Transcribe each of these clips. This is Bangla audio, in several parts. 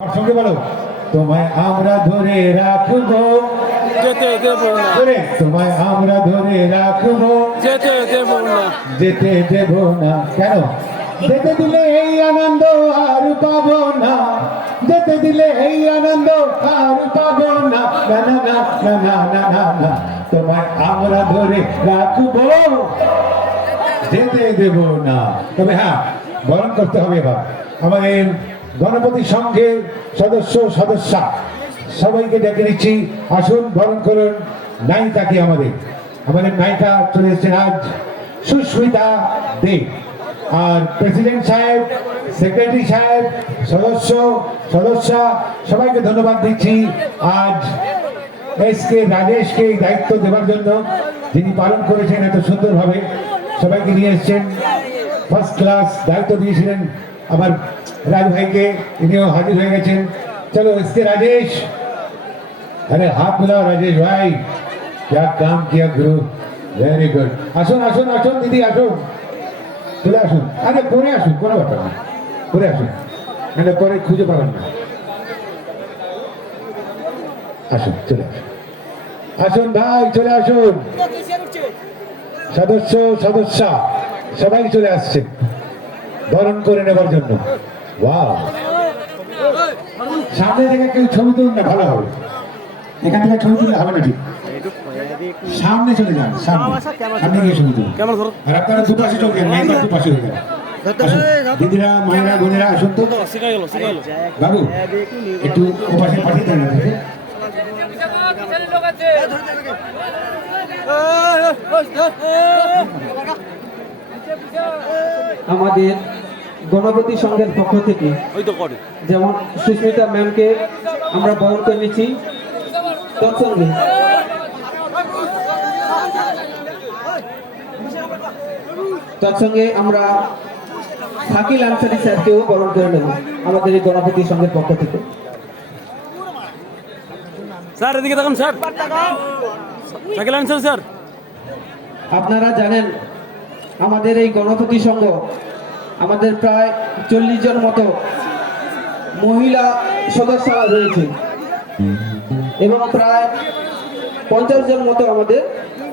আমার সঙ্গে বলো, তোমায় আমরা ধরে রাখবো, যেতে দেব না, তোমায় আমরা ধরে রাখবো, যেতে দেব না, যেতে দেব না। কেন? যেতে দিলে এই আনন্দ আর পাবো না, যেতে দিলে এই আনন্দ আর পাবো না। না না না না না না না না, তোমায় আমরা ধরে রাখবো, যেতে দেব না। তবে হ্যাঁ, বরণ করতে হবে। এবার আমাদের গণপতি সংঘের সদস্যা সবাইকে ডেকে নিচ্ছি, আসুন বরণ করুন নায়িকাকে। আমাদের নায়িকা চলে এসেছেন আজ, সুস্মিতা দে। আর প্রেসিডেন্ট সাহেব, সেক্রেটারি সাহেব, সদস্যা সবাইকে ধন্যবাদ দিচ্ছি আজ এসকে রাজেশকে এই দায়িত্ব দেওয়ার জন্য, যিনি পালন করেছেন এত সুন্দরভাবে। সবাইকে নিয়ে এসছেন, ফার্স্ট ক্লাস দায়িত্ব দিয়েছিলেন আমার রাজ ভাইকে, ইনিও হাজির হয়ে গেছেন। চলো এসকে রাজেশ, अरे हाथ मिलाओ राजेश भाई, क्या काम किया गुरु, वेरी गुड। আসুন আসুন আসুন দিদি, আসুন, চলে আসুন। আরে পরে আসুন, কোনো ব্যাপার না, পরে আসুন, মানে পরে খুঁজে পাবেন না। আসুন, চলে আসুন, আসুন ভাই, চলে আসুন। সদস্যা সবাই চলে আসছে বরণ করে নেবার জন্য। ওয়াও, সামনে থেকে কেউ ছবি তুলুন না, ভালো হবে। এখান থেকে ছবি তুলে হবে না, ঠিক সামনে চলে যান, সামনে গিয়ে ছবি তুলুন। আর আপনারা দুপাশে চলে যান, একবার দুপাশে হয়ে যান। দিদিরা, মায়েরা, বোনেরা আসুন তো। বাবু একটু ওপাশে পাঠিয়ে দেন আপনাকে। আমাদের গণপতি সংঘের পক্ষ থেকে যেমন সুস্মিতা ম্যামকে আমরা বরণ করে নিচ্ছি, তৎসঙ্গে আমরা শাকিল আনসারি স্যারকেও বরণ করে নেব আমাদের এই গণপতি সংঘের পক্ষ থেকে। স্যার এদিকে দেখুন, স্যার শাকিল আনসারি স্যার। আপনারা জানেন আমাদের এই গণপতি সংঘ, আমাদের প্রায় 40 জন মতো মহিলা সদস্য রয়েছে এবং প্রায় 50 জন মতো আমাদের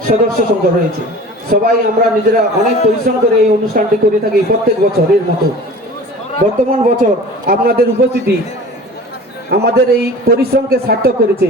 সদস্য সংখ্যা রয়েছে। সবাই আমরা নিজেরা অনেক পরিশ্রম করে এই অনুষ্ঠানটি করে থাকি প্রত্যেক বছরের মতো। বর্তমান বছর আপনাদের উপস্থিতি আমাদের এই পরিশ্রমকে সার্থক করেছে।